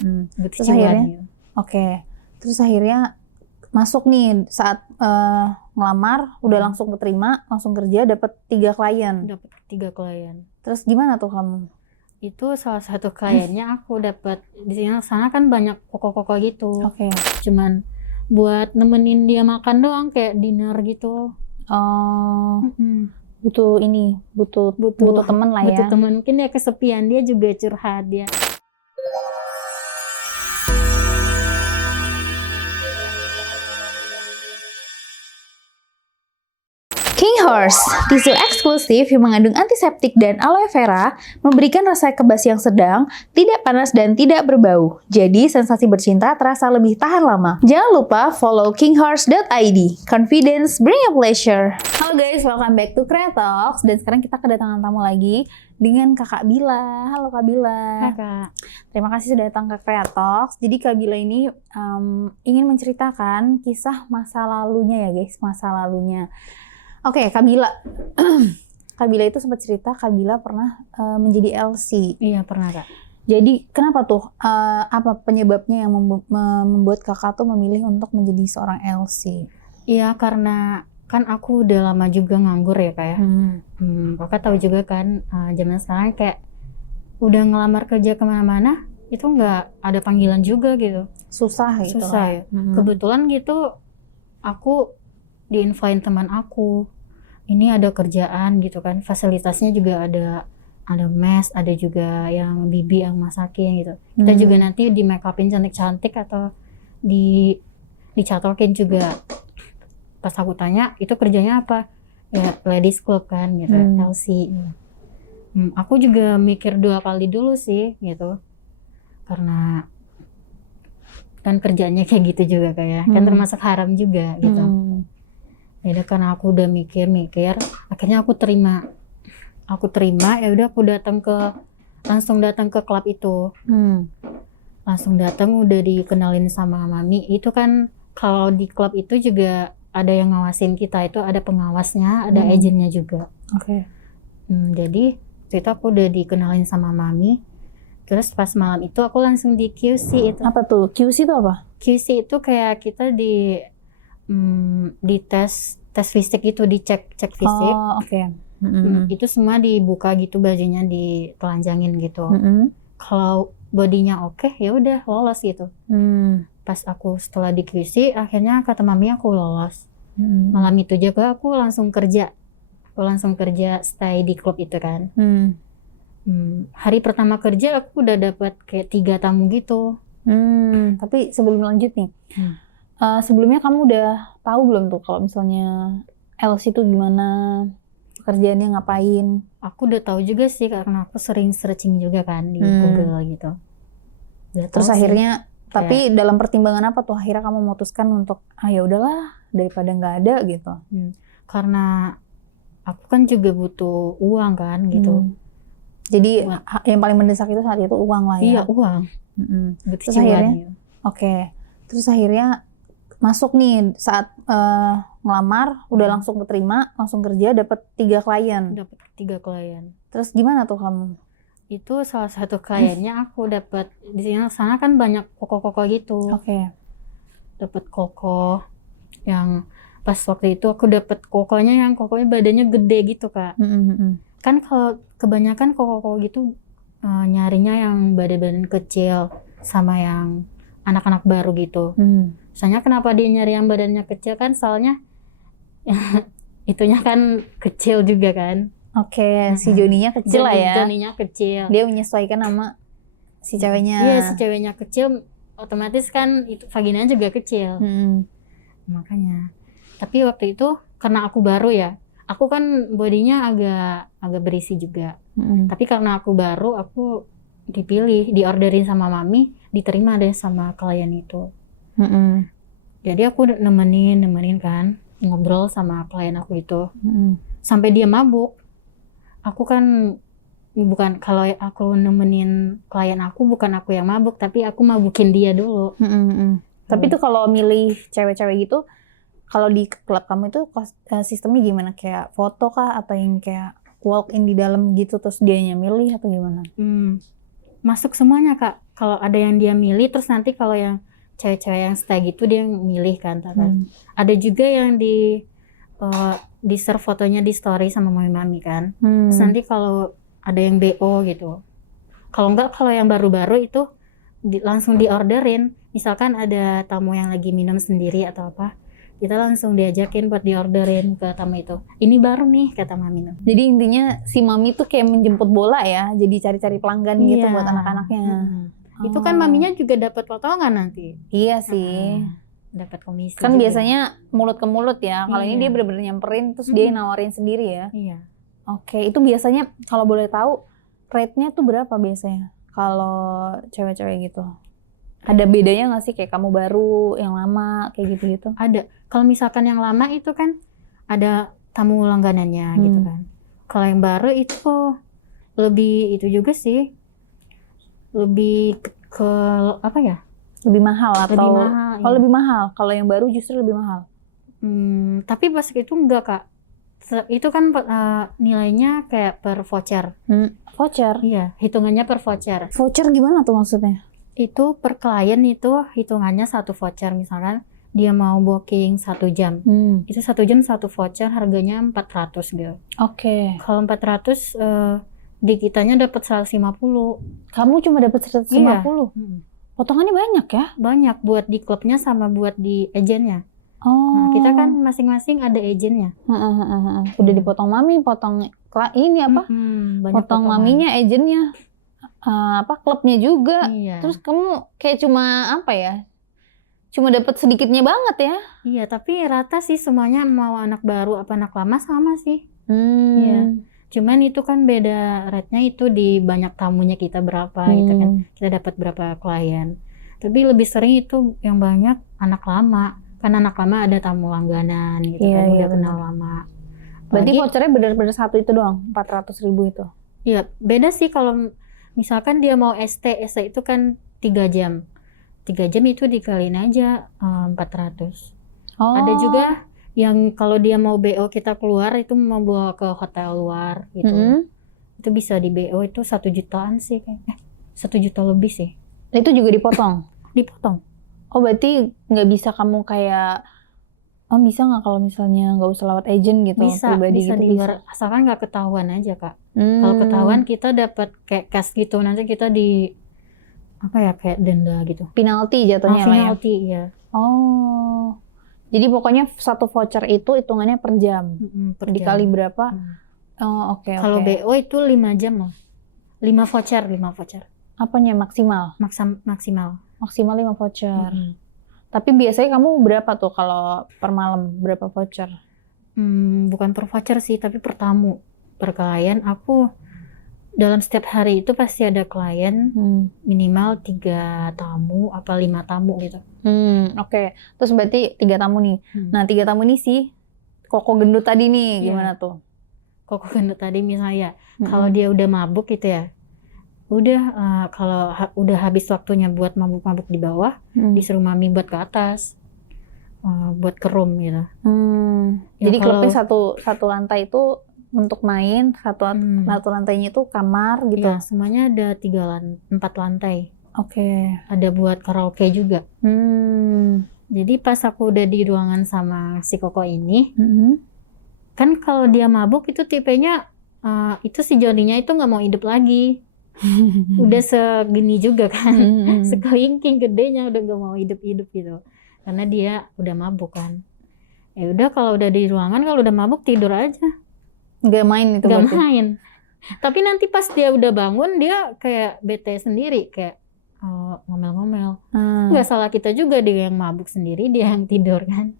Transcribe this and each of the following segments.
Terus akhirnya, terus akhirnya masuk nih saat ngelamar, udah langsung keterima, langsung kerja, dapat 3 klien. Dapat 3 klien. Terus gimana tuh kamu? Itu salah satu kliennya aku dapat di sana kan banyak koko-koko gitu. Cuman buat nemenin dia makan doang kayak dinner gitu. Butuh teman lah ya. Butuh teman, mungkin dia kesepian, dia juga curhat dia. King Horse, tisu eksklusif yang mengandung antiseptik dan aloe vera, memberikan rasa kebas yang sedang, tidak panas dan tidak berbau. Jadi sensasi bercinta terasa lebih tahan lama. Jangan lupa follow kinghorse.id. Confidence bring a pleasure. Halo guys, welcome back to Kreatox. Dan sekarang kita kedatangan tamu lagi dengan Kakak Bila. Halo Kak Bila. Kakak. Terima kasih sudah datang ke Kreatox. Jadi Kak Bila ini ingin menceritakan kisah masa lalunya ya guys, masa lalunya. Oke, Kak Bila. Kak Bila itu sempat cerita Kak Bila pernah menjadi LC. Iya, pernah Kak. Jadi kenapa tuh? Apa penyebabnya yang membuat Kakak tuh memilih untuk menjadi seorang LC? Iya, karena kan aku udah lama juga nganggur ya Kak ya. Kakak tahu juga kan, zaman sekarang kayak udah ngelamar kerja kemana-mana, itu nggak ada panggilan juga gitu. Susah gitu. Susah ya. Kebetulan gitu, aku di-invite teman aku, ini ada kerjaan gitu kan, fasilitasnya juga ada mes, ada juga yang bibi yang masakin gitu. Kita juga nanti di make upin cantik-cantik atau dicatokin juga. Pas aku tanya, itu kerjanya apa? Ya ladies club kan gitu, LC. Aku juga mikir 2 kali dulu sih gitu, karena kan kerjanya kayak gitu juga kayak, kan termasuk haram juga gitu. Jadi karena aku udah mikir-mikir, akhirnya aku terima. Ya udah aku langsung datang ke klub itu. Langsung datang, udah dikenalin sama mami. Itu kan kalau di klub itu juga ada yang ngawasin kita, itu ada pengawasnya, ada agennya juga. Jadi itu aku udah dikenalin sama mami. Terus pas malam itu aku langsung di QC itu. Apa tuh? QC itu apa? QC itu kayak kita di tes fisik itu, dicek fisik. Itu semua dibuka gitu, bajunya ditelanjangin gitu. Kalau bodinya oke, ya udah lolos gitu. Pas aku setelah di QC, akhirnya kata mami aku lolos. Malam itu juga aku langsung kerja. Stay di klub itu kan. Hari pertama kerja aku udah dapat kayak 3 tamu gitu. Tapi sebelum lanjut nih, sebelumnya kamu udah tahu belum tuh kalau misalnya LC itu gimana, pekerjaannya ngapain? Aku udah tahu juga sih karena aku sering searching juga kan di Google gitu. Terus akhirnya, tapi dalam pertimbangan apa tuh akhirnya kamu memutuskan untuk ya udahlah daripada nggak ada gitu? Karena aku kan juga butuh uang kan gitu. Jadi yang paling mendesak itu saat itu uang lah ya? Iya, uang. Terus akhirnya, terus akhirnya masuk nih saat ngelamar, udah langsung keterima, langsung kerja, dapat 3 klien. Dapat 3 klien. Terus gimana tuh kamu? Itu salah satu kliennya aku dapat di sana kan banyak koko-koko gitu. Dapat koko yang pas waktu itu aku dapat kokonya badannya gede gitu Kak. Kan kalau kebanyakan koko-koko gitu nyarinya yang badan-badan kecil sama yang anak-anak baru gitu. Soalnya kenapa dia nyari yang badannya kecil kan, soalnya itunya kan kecil juga kan. Si Joninya kecil lah ya. Joninya kecil. Dia menyesuaikan sama si ceweknya. Iya, si ceweknya kecil, otomatis kan itu vaginanya juga kecil. Makanya. Tapi waktu itu karena aku baru ya, aku kan bodinya agak berisi juga. Tapi karena aku baru, aku diorderin sama mami, diterima deh sama klien itu. Jadi aku nemenin kan, ngobrol sama klien aku itu. Sampai dia mabuk. Aku kan kalau aku nemenin klien aku, bukan aku yang mabuk, tapi aku mabukin dia dulu. Tapi tuh kalau milih cewek-cewek gitu, kalau di klub kamu itu sistemnya gimana? Kayak foto kah? Atau yang kayak walk in di dalam gitu terus dianya milih atau gimana? masuk semuanya Kak. Kalau ada yang dia milih, terus nanti kalau yang cewek-cewek yang stay gitu dia yang milih kan. Ada juga yang di share fotonya di story sama mami-mami kan. Terus nanti kalau ada yang BO gitu. Kalau enggak, kalau yang baru-baru itu langsung diorderin. Misalkan ada tamu yang lagi minum sendiri atau apa, kita langsung diajakin buat diorderin ke tamu itu. Ini baru nih kata mami. Jadi intinya si mami tuh kayak menjemput bola ya, jadi cari-cari pelanggan gitu buat anak-anaknya. Itu kan maminya juga dapat potongan nanti. Iya sih. Dapat komisi. Kan juga. biasanya mulut ke mulut ya. Kalau ini dia bener-bener nyamperin terus dia nawarin sendiri ya. Iya. Oke, itu biasanya kalau boleh tahu rate-nya tuh berapa biasanya kalau cewek-cewek gitu? Ada bedanya nggak sih kayak kamu baru, yang lama, kayak gitu-gitu? Ada. Kalau misalkan yang lama itu kan ada tamu langganannya gitu kan. Kalau yang baru itu lebih itu juga sih. Lebih ke apa ya? Lebih mahal atau? Lebih mahal. Kalau lebih mahal, kalau yang baru justru lebih mahal. Tapi pas itu enggak Kak. Itu kan nilainya kayak per voucher. Voucher? Iya, hitungannya per voucher. Voucher gimana tuh maksudnya? Itu per klien itu hitungannya satu voucher. Misalkan dia mau booking 1 jam. Itu 1 jam 1 voucher harganya 400 gitu. Oke. Kalau 400 di kitanya dapat 150. Kamu cuma dapat 150? Iya. Potongannya banyak ya? Banyak buat di klubnya sama buat di agennya. Oh. Nah, kita kan masing-masing ada agennya. Udah dipotong mami, potong ini apa? Potong maminya, agennya, klubnya juga. Iya. Terus kamu kayak cuma apa ya? Cuma dapat sedikitnya banget ya? Iya, tapi rata sih semuanya mau anak baru apa anak lama sama sih. Iya. Cuman itu kan beda rate-nya itu di banyak tamunya kita berapa gitu kan. Kita dapat berapa klien. Tapi lebih sering itu yang banyak anak lama. Kan anak lama ada tamu langganan gitu kan, udah kenal lama. Berarti vouchernya benar-benar satu itu doang, 400.000 itu? Iya, beda sih kalau misalkan dia mau ST itu kan 3 jam. 3 jam itu dikaliin aja 400. Ada juga yang kalau dia mau BO kita keluar itu mau bawa ke hotel luar gitu. Itu bisa di BO itu 1 jutaan sih kayaknya. 1 juta lebih sih. Itu juga dipotong? Dipotong. Oh berarti nggak bisa kamu kayak, bisa nggak kalau misalnya nggak usah lewat agent gitu? Bisa pribadi gitu, bisa. Asalkan nggak ketahuan aja Kak. Kalau ketahuan kita dapat kayak cash gitu, nanti kita di apa ya, kayak denda gitu. Penalti jatuhnya lah ya? Penalti, ya. Oh, jadi pokoknya satu voucher itu hitungannya per jam? Per dikali jam. berapa? Oh oke. Kalau BO itu 5 jam loh. 5 voucher. Apanya maksimal? Maksimal. Maksimal 5 voucher. Tapi biasanya kamu berapa tuh kalau per malam, berapa voucher? Bukan per voucher sih, tapi per tamu. Per klien aku dalam setiap hari itu pasti ada klien minimal 3 tamu apa 5 tamu gitu. Oke. Terus berarti 3 tamu nih. Nah 3 tamu ini sih Koko gendut tadi nih gimana tuh? Koko gendut tadi misalnya kalau dia udah mabuk gitu ya, udah kalau udah habis waktunya buat mabuk-mabuk di bawah, disuruh mami buat ke atas, buat ke room gitu. Jadi klubnya satu lantai itu untuk main, satu lantainya itu kamar gitu? Iya, semuanya ada 4 lantai. Oke. Ada buat karaoke juga. Jadi pas aku udah di ruangan sama si Koko ini, kan kalau dia mabuk itu tipenya, itu si Johnny-nya itu nggak mau hidup lagi. Udah segini juga kan, sekelingking gedenya udah gak mau hidup-hidup gitu, karena dia udah mabuk kan. Ya udah kalau udah di ruangan, kalau udah mabuk tidur aja, nggak main itu? Nggak main. Tapi nanti pas dia udah bangun dia kayak bete sendiri, kayak ngomel-ngomel. Nggak salah kita juga, dia yang mabuk sendiri, dia yang tidur kan.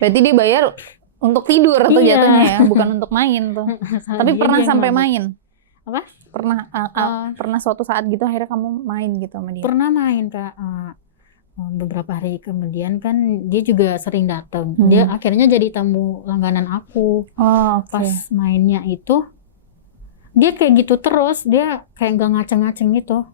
Berarti dia bayar untuk tidur tuh jatuhnya ya, bukan untuk main tuh. Tapi pernah sampai main? Apa? Pernah suatu saat gitu akhirnya kamu main gitu sama dia? Pernah main Kak. Beberapa hari kemudian kan dia juga sering datang. Dia akhirnya jadi tamu langganan aku. Pas mainnya itu dia kayak gitu terus, dia kayak gak ngaceng-ngaceng gitu.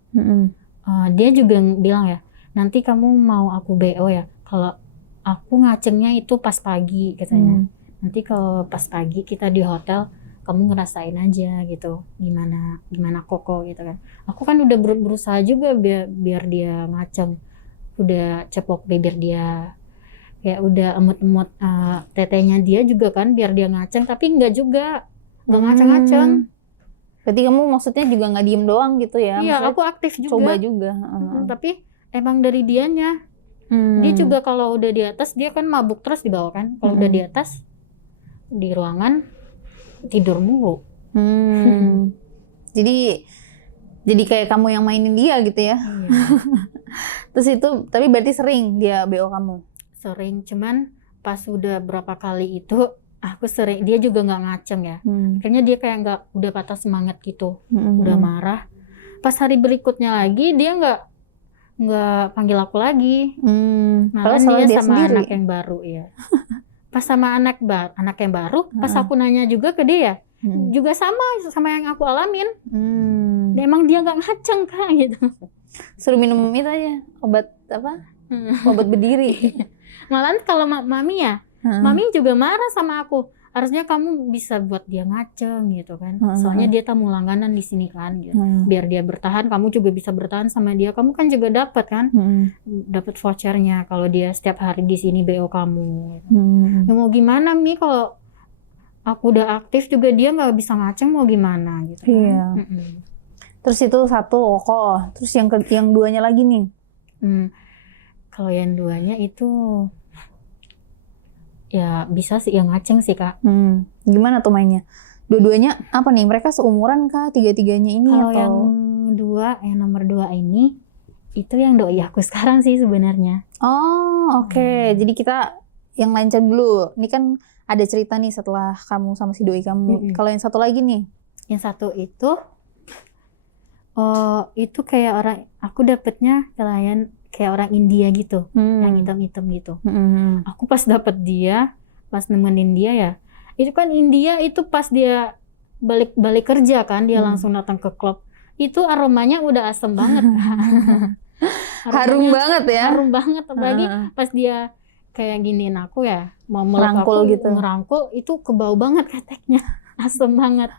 Dia juga bilang ya, nanti kamu mau aku BO ya, kalau aku ngacengnya itu pas pagi katanya. Nanti kalau pas pagi kita di hotel, kamu ngerasain aja gitu gimana koko gitu kan. Aku kan udah berusaha juga biar dia ngaceng, udah cepok bibir dia, kayak udah emut-emut tetenya dia juga kan biar dia ngaceng, tapi nggak ngaceng-ngaceng. Berarti kamu maksudnya juga nggak diem doang gitu ya? Iya, Maksudnya aku aktif juga. coba juga. Tapi emang dari dianya. Dia juga kalau udah di atas, dia kan mabuk terus di bawah kan. Kalau udah di atas, di ruangan, tidur mulu. Jadi kayak kamu yang mainin dia gitu ya? Iya. Terus itu, tapi berarti sering dia BO kamu? Sering, cuman pas udah berapa kali itu, aku sering, dia juga nggak ngaceng ya. Kayaknya dia kayak udah patah semangat gitu, udah marah. Pas hari berikutnya lagi, dia nggak panggil aku lagi. Malah dia sama sendiri. Anak yang baru ya. Pas sama anak yang baru, pas aku nanya juga ke dia, juga sama yang aku alamin. Emang dia nggak ngaceng Kak gitu. Suruh minum itu aja, obat apa? Obat berdiri. Malah kalau mami ya, mami juga marah sama aku. Harusnya kamu bisa buat dia ngaceng gitu kan. Soalnya dia tamu langganan di sini kan gitu. Biar dia bertahan, kamu juga bisa bertahan sama dia. Kamu kan juga dapat kan? Dapat vouchernya kalau dia setiap hari di sini BO kamu gitu. Ya mau gimana Mi, kalau aku udah aktif juga dia nggak bisa ngaceng, mau gimana gitu kan. Iya. Terus itu satu kok. Terus yang duanya lagi nih. Kalau yang duanya itu ya bisa sih yang ngaceng sih Kak. Gimana tuh mainnya? Dua-duanya apa nih? Mereka seumuran kah? Tiga-tiganya ini kalau atau? yang nomor 2 ini itu yang doi aku sekarang sih sebenarnya. Oh oke. Jadi kita yang lancar dulu. Ini kan ada cerita nih setelah kamu sama si doi kamu. Kalau yang satu lagi nih? Yang satu itu kayak orang, aku dapetnya klien kayak orang India gitu, yang hitam-hitam gitu. Aku pas dapet dia, pas nemenin dia ya, itu kan India itu pas dia balik kerja kan, dia langsung datang ke klub. Itu aromanya udah asem banget kan. Harum banget ya. Harum banget, apalagi pas dia kayak giniin aku ya, mau meluk Merangkul aku, gitu. ngerangkul, itu kebau banget keteknya. Asem banget.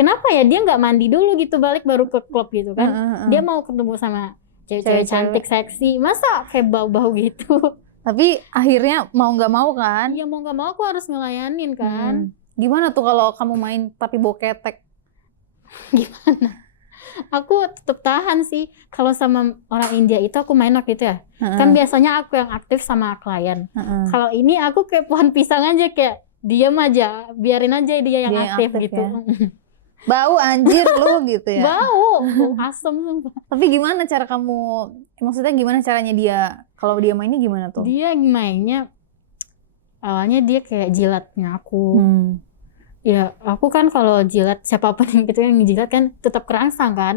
Kenapa ya dia nggak mandi dulu gitu, balik baru ke klub gitu kan. Dia mau ketemu sama cewek-cewek cantik seksi, masa kayak bau-bau gitu. Tapi akhirnya mau nggak mau kan? Iya mau nggak mau aku harus ngelayanin kan. Gimana tuh kalau kamu main tapi bau ketek? Gimana? Aku tetap tahan sih. Kalau sama orang India itu aku main waktu itu ya. Kan biasanya aku yang aktif sama klien. Kalau ini aku kayak pohon pisang aja, kayak diam aja, biarin aja dia yang aktif gitu. Ya? Bau anjir lu gitu ya. Bau asem sumpah. Tapi gimana cara kamu, maksudnya gimana caranya dia, kalau dia mainnya gimana tuh? Dia mainnya, awalnya dia kayak jilatnya aku. Ya aku kan kalau jilat siapapun gitu yang jilat kan tetap kerangsang kan.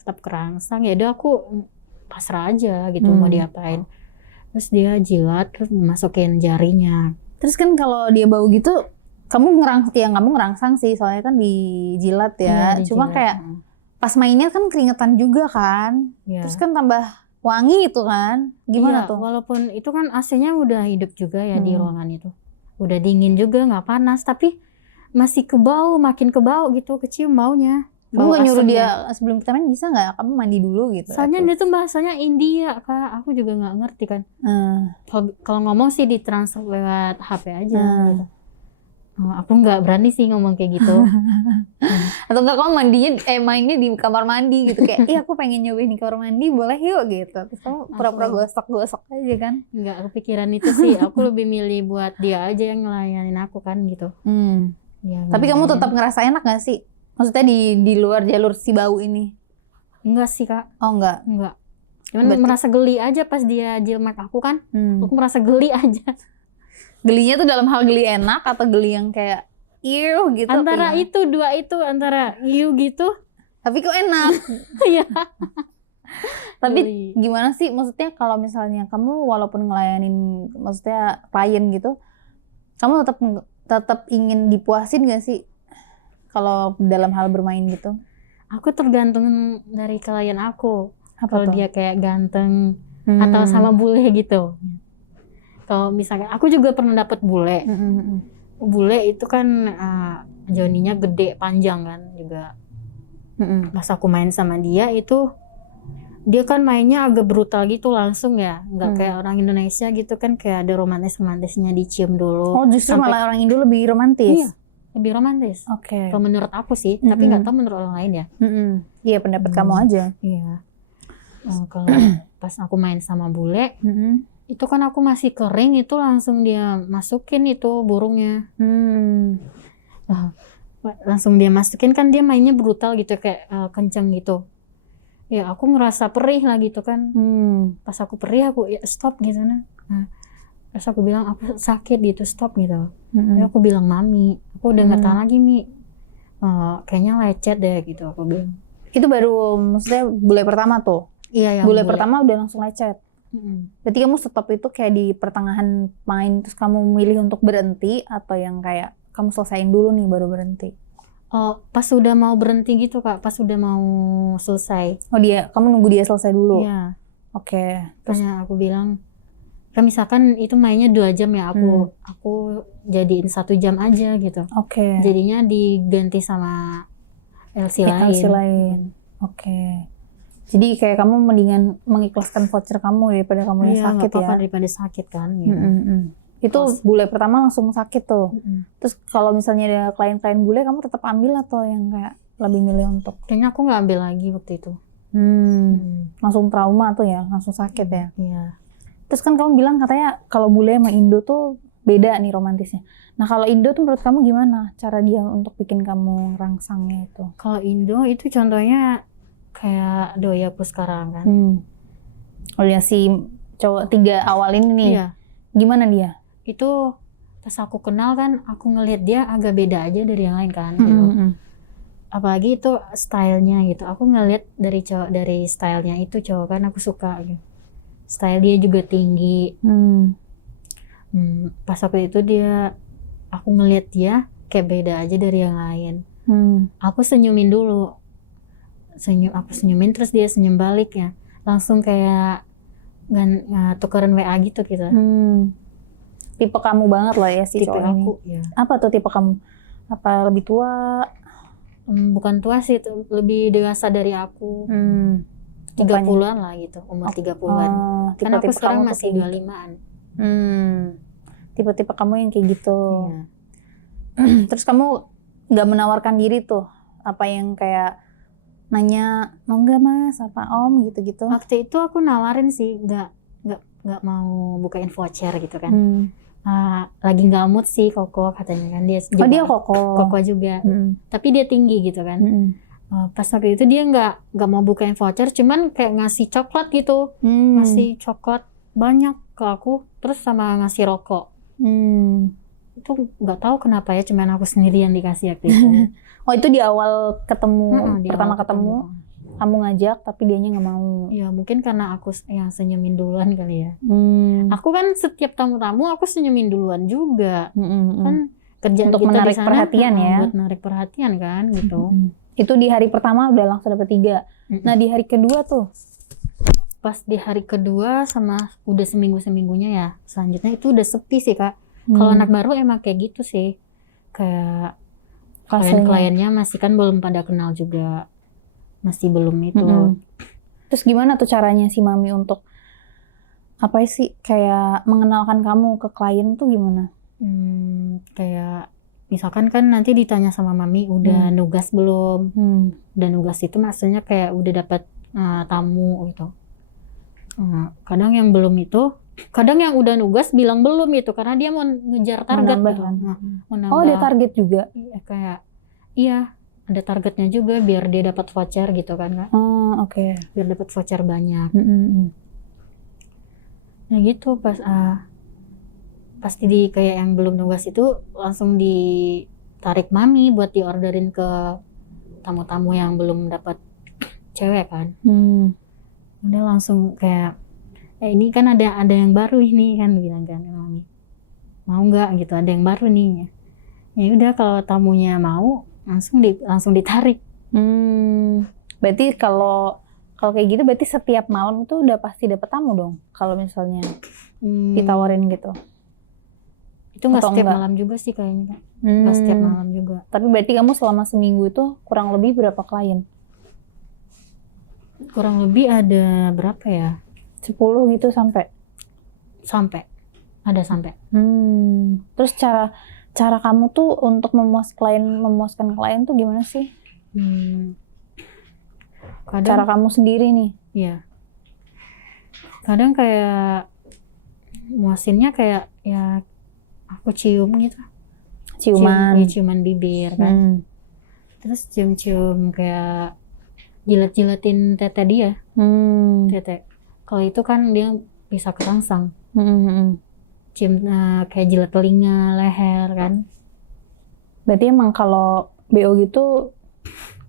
Tetap kerangsang, ya udah aku pasrah aja gitu mau diapain. Terus dia jilat, terus masukin jarinya. Terus kan kalau dia bau gitu, kamu ngerangsang sih, soalnya kan dijilat ya. Cuma kayak pas mainnya kan keringetan juga kan. Terus kan tambah wangi itu kan. Gimana tuh? Walaupun itu kan AC-nya udah hidup juga ya di ruangan itu. Udah dingin juga, nggak panas, tapi masih makin kebau gitu, kecium baunya. Kamu gak nyuruh dia sebelum kita main, bisa nggak kamu mandi dulu gitu? Soalnya dia tuh bahasanya India Kak, aku juga nggak ngerti kan. Kalau ngomong sih ditransfer lewat HP aja gitu. Aku nggak berani sih ngomong kayak gitu. Atau enggak kamu mainnya di kamar mandi gitu, kayak iya aku pengen nyobain di kamar mandi, boleh yuk gitu. Terus kamu pura-pura gosok aja kan? Nggak kepikiran itu sih, aku lebih milih buat dia aja yang ngelayanin aku kan gitu. Tapi kamu tetap ngerasa enak gak sih? Maksudnya di luar jalur si bau ini? Enggak sih Kak. Oh enggak? Enggak. Cuman merasa geli aja pas dia jilat aku kan. Aku merasa geli aja. Gelinya tuh dalam hal geli enak atau geli yang kayak iu gitu? Antara itu, dua itu, antara iu gitu. Tapi kok enak? Iya. Tapi gimana sih? Maksudnya kalau misalnya kamu walaupun ngelayanin, maksudnya klien gitu, kamu tetap ingin dipuasin gak sih? Kalau dalam hal bermain gitu? Aku tergantung dari klien aku. Kalau dia kayak ganteng atau sama bule gitu. Kalau misalkan aku juga pernah dapet bule. Bule itu kan Johnny-nya gede panjang kan juga. Pas aku main sama dia itu dia kan mainnya agak brutal gitu langsung ya, nggak kayak orang Indonesia gitu kan kayak ada romantisnya dicium dulu. Oh justru malah orang Indo lebih romantis. Iya, lebih romantis. Oke. Kalau menurut aku sih, tapi nggak tahu menurut orang lain ya. Iya pendapat kamu aja. Iya. Kalau pas aku main sama bule, itu kan aku masih kering itu langsung dia masukin itu burungnya. Nah, langsung dia masukin kan dia mainnya brutal gitu kayak kenceng gitu. Ya aku ngerasa perih lah gitu kan. Pas aku perih aku ya stop gitu nah. Terus aku bilang aku sakit gitu stop gitu. Ya aku bilang mami, aku udah nggak tahan lagi Mi. Kayaknya lecet deh gitu aku bilang. Itu baru maksudnya bule pertama tuh. Iya yang bule pertama udah langsung lecet. Berarti kamu stop itu kayak di pertengahan main terus kamu milih untuk berhenti atau yang kayak kamu selesain dulu nih baru berhenti? Pas udah mau berhenti gitu Kak, pas udah mau selesai. Oh kamu nunggu dia selesai dulu? Iya. Oke. Terus aku bilang, kan misalkan itu mainnya 2 jam ya, aku jadiin 1 jam aja gitu. Oke. Jadinya diganti sama LC lain. Oke. Jadi kayak kamu mendingan mengikhlaskan voucher kamu daripada kamu yang sakit ya? Daripada sakit kan. Gitu. Itu bule pertama langsung sakit tuh. Terus kalau misalnya ada klien-klien bule, kamu tetap ambil atau yang kayak lebih milih untuk? Kayaknya aku nggak ambil lagi waktu itu. Langsung trauma tuh ya, langsung sakit ya? Iya. Terus kan kamu bilang katanya kalau bule sama Indo tuh beda nih romantisnya. Nah kalau Indo tuh menurut kamu gimana cara dia untuk bikin kamu rangsangnya itu? Kalau Indo itu contohnya kayak doi aku sekarang kan. Oh ya si cowok 3 awal ini nih. Iya. Gimana dia? Itu pas aku kenal kan aku ngelihat dia agak beda aja dari yang lain kan gitu. Apalagi itu stylenya gitu. Aku ngelihat dari stylenya itu cowok kan aku suka gitu. Style dia juga tinggi. Pas waktu itu aku ngelihat dia kayak beda aja dari yang lain. Aku senyumin dulu. Aku senyumin terus dia senyum balik ya. Langsung kayak tukeran WA gitu. Tipe kamu banget lah ya si tipe cowok aku, ini. Ya. Apa tuh tipe kamu? Apa lebih tua? Bukan tua sih, lebih dewasa dari aku. 30-an lah gitu, umur 30-an. Karena aku sekarang masih 25-an. Tipe-tipe kamu yang kayak gitu. Iya. Terus kamu nggak menawarkan diri tuh? Apa yang kayak nanya mau nggak mas, apa om gitu-gitu? Waktu itu aku nawarin sih, nggak mau bukain voucher gitu kan. Lagi nggak mood sih Koko katanya kan dia juga. Dia Koko juga. Tapi dia tinggi gitu kan. Pas waktu itu dia nggak mau bukain voucher, cuman kayak ngasih coklat gitu, ngasih coklat banyak ke aku, terus sama ngasih rokok. Itu nggak tahu kenapa ya, cuman aku sendiri yang dikasih waktu itu. Oh itu di awal ketemu, pertama ketemu kamu ngajak tapi dianya nggak mau. Ya mungkin karena aku yang senyumin duluan kali ya. Aku kan setiap tamu-tamu aku senyumin duluan juga. Kan kerjaan untuk kita menarik di sana, perhatian ya. Buat menarik perhatian kan gitu. Itu di hari pertama udah langsung dapet 3. Nah di hari kedua tuh? Pas di hari kedua sama udah seminggunya ya. Selanjutnya itu udah sepi sih Kak. Kalau anak baru emang kayak gitu sih. Kayak klien-kliennya masih kan belum pada kenal juga. Masih belum itu. Terus gimana tuh caranya si Mami untuk apa sih kayak mengenalkan kamu ke klien tuh gimana? Kayak misalkan kan nanti ditanya sama Mami udah nugas belum? Udah nugas itu maksudnya kayak udah dapat tamu gitu. Kadang yang belum itu, kadang yang udah nugas bilang belum gitu karena dia mau ngejar target gitu. Oh ada target juga? Iya. Ada targetnya juga biar dia dapat voucher gitu kan Kak. Oke. Biar dapat voucher banyak. Nah gitu pas pasti kayak yang belum nugas itu langsung ditarik Mami buat diorderin ke tamu-tamu yang belum dapat cewek kan. Udah langsung kayak ini kan ada yang baru ini kan bilang kan Mami. Mau nggak gitu, ada yang baru nih. Ya udah kalau tamunya mau langsung ditarik. Berarti kalau kayak gitu berarti setiap malam itu udah pasti dapet tamu dong kalau misalnya ditawarin gitu. Itu nggak Atau setiap enggak? malam juga sih kayaknya. Nggak setiap malam juga. Tapi berarti kamu selama seminggu itu kurang lebih berapa klien? Kurang lebih ada berapa ya? 10 gitu sampai? Sampai. Ada sampai. Terus cara kamu tuh untuk memuaskan klien tuh gimana sih? Kadang, Cara kamu sendiri nih? ya. Kadang kayak muasinnya kayak ya aku cium gitu. Ciuman. Ciuman bibir kan. Terus cium-cium kayak jilat-jilatin tete dia. Tete. Kalau itu kan dia bisa kerangsang. Cium kayak jilat telinga, leher kan. Berarti emang kalau BO gitu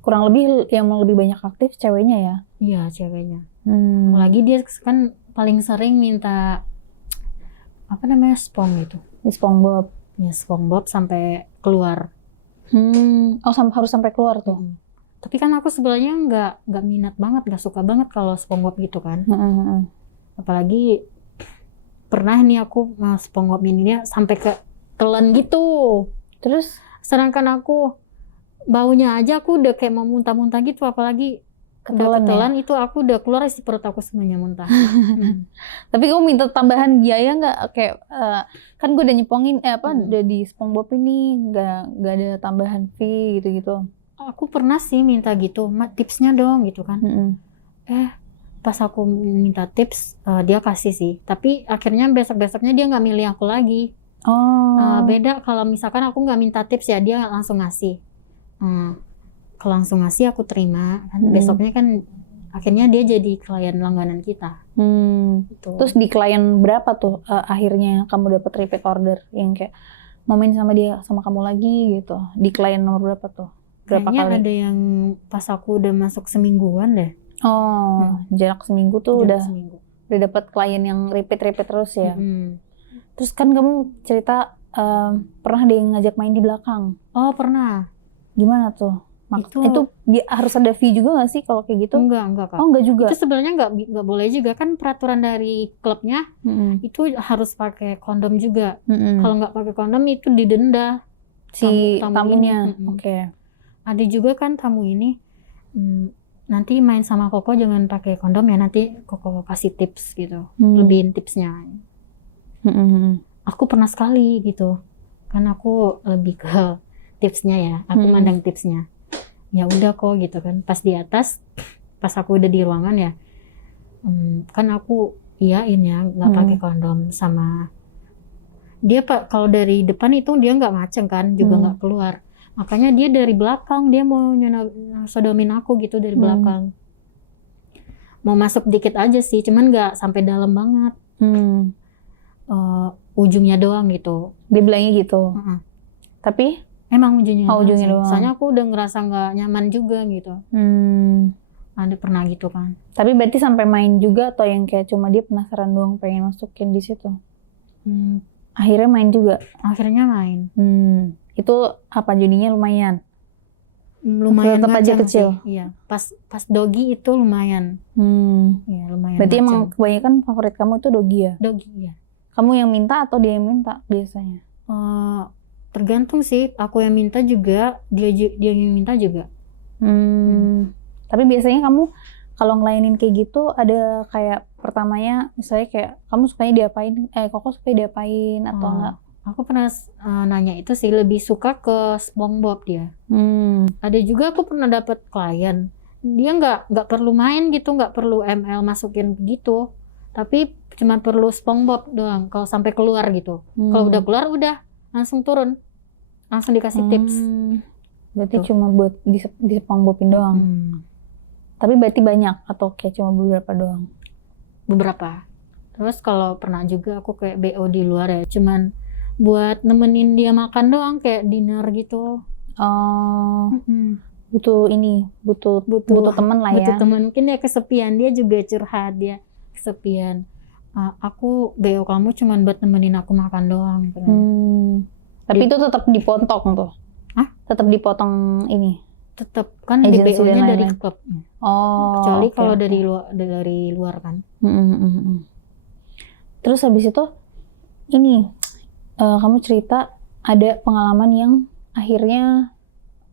kurang lebih yang lebih banyak aktif ceweknya ya? Iya, ceweknya. Apalagi dia kan paling sering minta apa namanya, spong gitu. Di SpongeBob. Ya, SpongeBob sampai keluar. Oh, harus sampai keluar tuh. Tapi kan aku sebenarnya nggak minat banget, nggak suka banget kalau SpongeBob gitu kan. Apalagi pernah nih aku SpongeBob ini dia sampai ke telan gitu. Terus Sedangkan aku baunya aja aku udah kayak mau muntah-muntah gitu, apalagi udah ketelan itu aku udah keluar isi perut aku semuanya muntah. Tapi kamu minta tambahan biaya nggak? Kayak kan gue udah nyepongin udah di SpongeBob ini nggak ada tambahan fee gitu-gitu. Aku pernah sih minta gitu, tipsnya dong gitu kan. Pas aku minta tips dia kasih sih, tapi akhirnya besok-besoknya dia nggak milih aku lagi. Beda kalau misalkan aku nggak minta tips ya dia langsung ngasih. Kalau langsung ngasih aku terima kan. Besoknya kan akhirnya dia jadi klien langganan kita. Gitu. Terus di klien berapa tuh akhirnya kamu dapat repeat order yang kayak mau main sama dia sama kamu lagi gitu? Di klien nomor berapa tuh? Berapa kayaknya kali? ada yang pas aku udah masuk semingguan deh. Jarak seminggu tuh Seminggu. udah dapat klien yang repeat terus ya. Terus kan kamu cerita pernah ada yang ngajak main di belakang. Oh, pernah. Gimana tuh? Itu harus ada fee juga nggak sih kalau kayak gitu? Enggak Kak. Oh, enggak juga. Itu sebenarnya nggak boleh juga kan, peraturan dari klubnya itu harus pakai kondom juga. Kalau nggak pakai kondom itu didenda si tamunya. Oke. Ada juga kan tamu ini nanti main sama Koko jangan pakai kondom ya, nanti Koko kasih tips gitu, lebihin tipsnya. Aku pernah sekali gitu, kan aku lebih ke tipsnya ya, aku mandang tipsnya. Ya udah kok gitu kan, pas di atas, pas aku udah di ruangan ya, kan aku iyain ya nggak pakai kondom sama dia Pak. Kalau dari depan itu dia nggak ngaceng kan, juga nggak keluar. Makanya dia dari belakang dia mau sodomin aku gitu dari belakang. Mau masuk dikit aja sih, cuman nggak sampai dalam banget. Ujungnya doang gitu. Dia bilangnya gitu. Tapi emang ujungnya doang. Soalnya aku udah ngerasa nggak nyaman juga gitu. Ada pernah gitu kan. Tapi berarti sampai main juga atau yang kayak cuma dia penasaran doang pengen masukin di situ? Akhirnya main juga? Akhirnya main. Itu apa jadinya lumayan? Lumayan tetap aja kecil. Iya. Pas dogi itu lumayan. Ya, lumayan. Berarti emang kebanyakan favorit kamu itu dogi ya? Dogi ya. Kamu yang minta atau dia yang minta biasanya? Tergantung sih. Aku yang minta juga, dia yang minta juga. Tapi biasanya kamu kalau ngelainin kayak gitu ada kayak pertamanya misalnya kayak kamu sukanya diapain? Koko suka diapain atau enggak? Aku pernah nanya itu sih, lebih suka ke SpongeBob dia. Ada juga aku pernah dapet klien, dia nggak perlu main gitu, nggak perlu ML masukin gitu, tapi cuma perlu SpongeBob doang. Kalau sampai keluar gitu, kalau udah keluar udah langsung turun, langsung dikasih tips. Berarti cuma buat di SpongeBobin doang. Tapi berarti banyak atau kayak cuma beberapa doang? Beberapa. Terus kalau pernah juga aku kayak BO di luar ya, cuman buat nemenin dia makan doang, kayak dinner gitu. Butuh teman lah ya. Butuh teman, mungkin dia kesepian, dia juga curhat, dia kesepian. Aku BO kamu cuman buat nemenin aku makan doang. Tapi itu tetap dipotong tuh? Tetap dipotong ini? Tetap kan di BO-nya dari klub. Kecuali kalau dari luar kan. Terus habis itu ini kamu cerita ada pengalaman yang akhirnya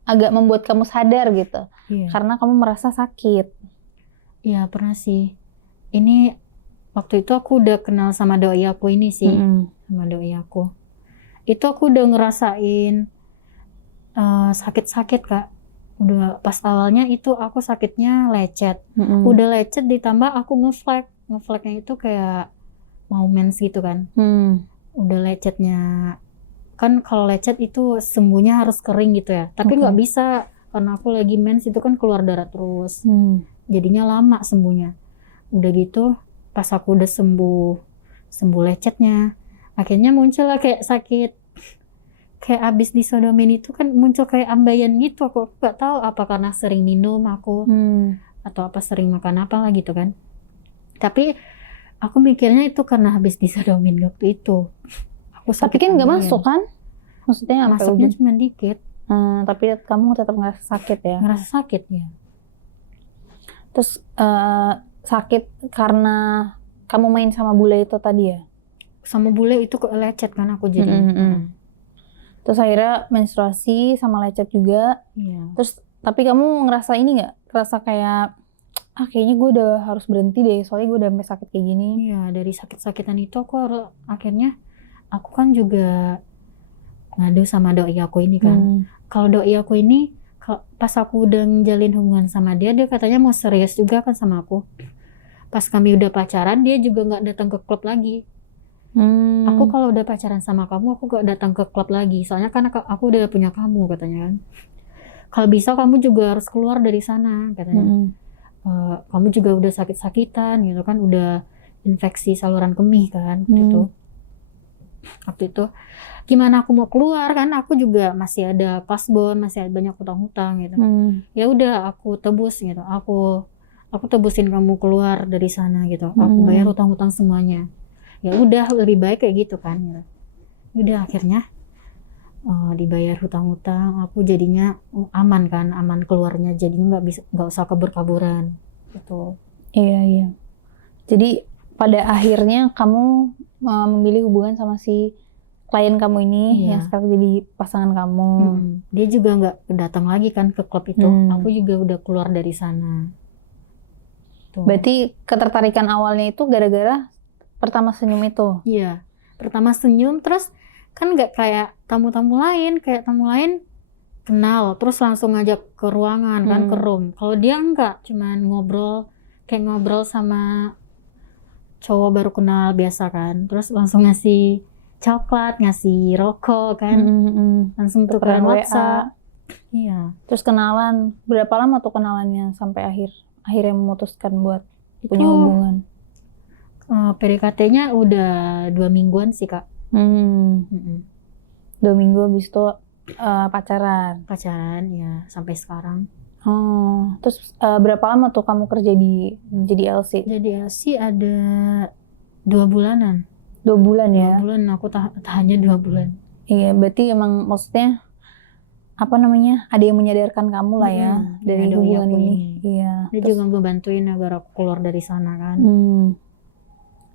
agak membuat kamu sadar gitu. Iya. Karena kamu merasa sakit. Iya pernah sih. Ini waktu itu aku udah kenal sama doi aku ini sih. Sama doi aku. Itu aku udah ngerasain sakit-sakit Kak. Udah pas awalnya itu aku sakitnya lecet. Udah lecet ditambah aku ngeflag. Ngeflagnya itu kayak mau mens gitu kan. Udah lecetnya. Kan kalau lecet itu sembuhnya harus kering gitu ya. Tapi nggak bisa. Karena aku lagi mens itu kan keluar darah terus. Jadinya lama sembuhnya. Udah gitu pas aku udah sembuh lecetnya. Akhirnya muncul lah kayak sakit. Kayak abis disodomin itu kan muncul kayak ambeien gitu. Aku nggak tahu apa karena sering minum aku. Atau apa sering makan apa lah gitu kan. Tapi aku mikirnya itu karena habis disodomin waktu itu. Aku Tapi kan nggak masuk kan? Maksudnya sampai masuknya ujung. cuma dikit. Tapi kamu tetap ngerasa sakit ya? Ngerasa sakit ya. Terus sakit karena kamu main sama bule itu tadi ya? Sama bule itu kok lecet kan aku jadi. Terus akhirnya menstruasi sama lecet juga. Iya. Terus tapi kamu ngerasa ini nggak? Ngerasa kayak kayaknya gue udah harus berhenti deh, soalnya gue udah sampai sakit kayak gini. Iya, dari sakit-sakitan itu aku akhirnya aku kan juga ngadu sama doi aku ini kan. Kalau doi aku ini pas aku udah njalin hubungan sama dia katanya mau serius juga kan sama aku. Pas kami udah pacaran dia juga nggak datang ke klub lagi. Aku kalau udah pacaran sama kamu aku gak datang ke klub lagi. Soalnya kan aku udah punya kamu katanya kan. Kalau bisa kamu juga harus keluar dari sana katanya. Kamu juga udah sakit-sakitan gitu kan. Udah infeksi saluran kemih kan gitu. Waktu itu gimana aku mau keluar kan? Aku juga masih ada kasbon, masih ada banyak hutang-hutang gitu. Ya udah aku tebus gitu. Aku tebusin kamu keluar dari sana gitu. Aku bayar hutang-hutang semuanya. Ya udah lebih baik kayak gitu kan. Udah akhirnya dibayar hutang-hutang, aku jadinya aman kan, aman keluarnya, jadinya nggak usah kabur-kaburan gitu. Iya. Jadi pada akhirnya kamu memilih hubungan sama si klien kamu ini yang sekarang jadi pasangan kamu. Dia juga nggak datang lagi kan ke klub itu. Aku juga udah keluar dari sana. Tuh. Berarti ketertarikan awalnya itu gara-gara pertama senyum itu? Iya, pertama senyum terus kan nggak kayak tamu-tamu lain, kayak tamu lain kenal terus langsung ngajak ke ruangan kan, ke room. Kalau dia nggak, cuman kayak ngobrol sama cowok baru kenal biasa kan, terus langsung ngasih coklat, ngasih rokok kan, langsung tukeran WhatsApp. Iya. Terus kenalan, berapa lama tuh kenalannya sampai akhirnya memutuskan buat punya hubungan? PDKT-nya udah 2 mingguan sih Kak. 2 minggu habis itu pacaran ya sampai sekarang. Terus berapa lama tuh kamu kerja jadi LC? Jadi LC ada 2 bulanan. 2 bulan ya? 2 bulan aku tahannya 2 bulan. Iya, berarti emang maksudnya apa namanya, ada yang menyadarkan kamu lah ya dari hubungan ini. Iya. Dia juga ngebantuin agar aku keluar dari sana kan.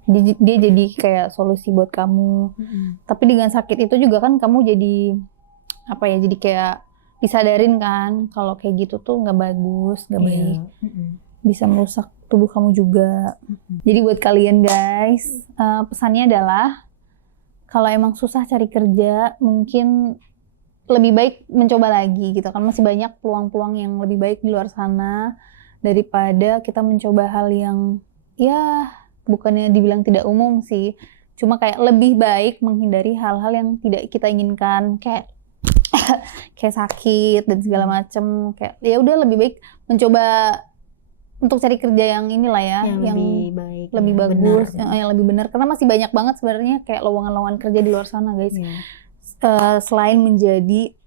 Dia jadi kayak solusi buat kamu. Tapi dengan sakit itu juga kan kamu jadi apa ya? Jadi kayak disadarin kan kalau kayak gitu tuh nggak bagus, nggak baik. Bisa merusak tubuh kamu juga. Jadi buat kalian guys, pesannya adalah kalau emang susah cari kerja, mungkin lebih baik mencoba lagi gitu kan. Masih banyak peluang-peluang yang lebih baik di luar sana daripada kita mencoba hal yang ya bukannya dibilang tidak umum sih, cuma kayak lebih baik menghindari hal-hal yang tidak kita inginkan, kayak kayak sakit dan segala macem. Kayak ya udah lebih baik mencoba untuk cari kerja yang inilah ya, yang lebih baik, lebih bagus, yang lebih benar, karena masih banyak banget sebenarnya kayak lowongan-lowongan kerja di luar sana guys. Selain menjadi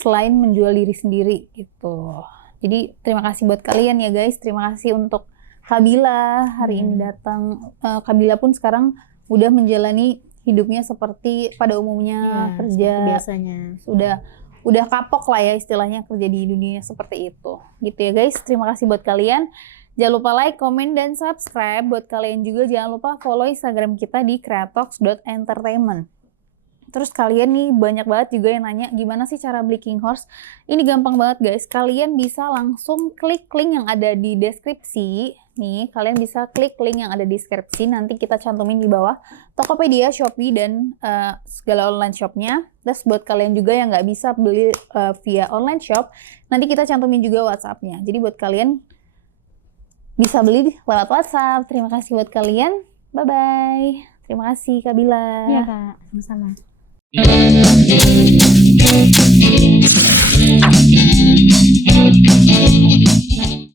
selain menjual diri sendiri gitu. Jadi terima kasih buat kalian ya guys, terima kasih untuk Kabila hari ini datang. Kabila pun sekarang udah menjalani hidupnya seperti pada umumnya kerja biasanya. Udah kapok lah ya istilahnya kerja di dunia seperti itu. Gitu ya guys. Terima kasih buat kalian. Jangan lupa like, komen, dan subscribe. Buat kalian juga jangan lupa follow Instagram kita di creatox.entertainment. Terus kalian nih banyak banget juga yang nanya gimana sih cara beli King Horse. Ini gampang banget guys, kalian bisa langsung klik link yang ada di deskripsi. Nih, kalian bisa klik link yang ada di deskripsi, nanti kita cantumin di bawah Tokopedia, Shopee, dan segala online shopnya. Terus buat kalian juga yang nggak bisa beli via online shop, nanti kita cantumin juga WhatsApp-nya. Jadi buat kalian bisa beli lewat WhatsApp. Terima kasih buat kalian, bye-bye. Terima kasih Kak Bila. Iya Kak, sama-sama. Thank you.